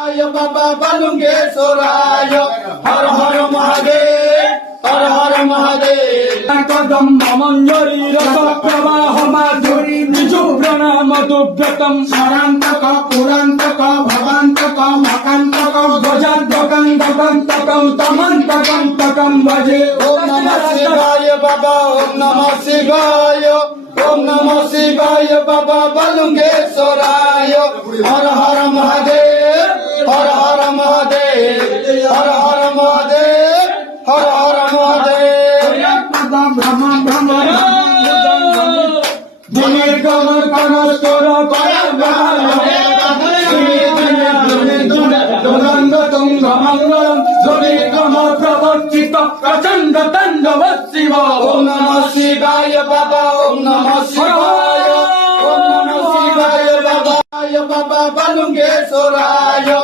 বাবা বালুঙ্গেশ্বরায় হর হর মহাদেব হর হর মহাদেব কদম মঞ্জরি রস প্রবাহ মাধুরী বিজু প্রণাম দুব্রতম স্মরান্তক পুরান্তক ভবান্তক মকান্তক গজান্তকম দকন্তকম তমন্তকম ভজে ওম নমঃ শিবায় বাবা ওম নমঃ শিবায় ওম নমঃ শিবায় বাবা বালুঙ্গেশ্বরায় হর হর মহাদেব হর হর মহাদেব হর হর মহাদেব হর হর মহাদেব ভ্রম ভ্রম দিনের কমর কনস কর দুরঙ্গ তুঙ্গ মঙ্গলম ধরির কমর প্রবর্তিত প্রচন্ড তাণ্ডব শিব ওম নমঃ শিবায় বাবা ওম নমঃ শিবায় ওম নমঃ শিবায় বাবা বালুঙ্গেশ্বরায়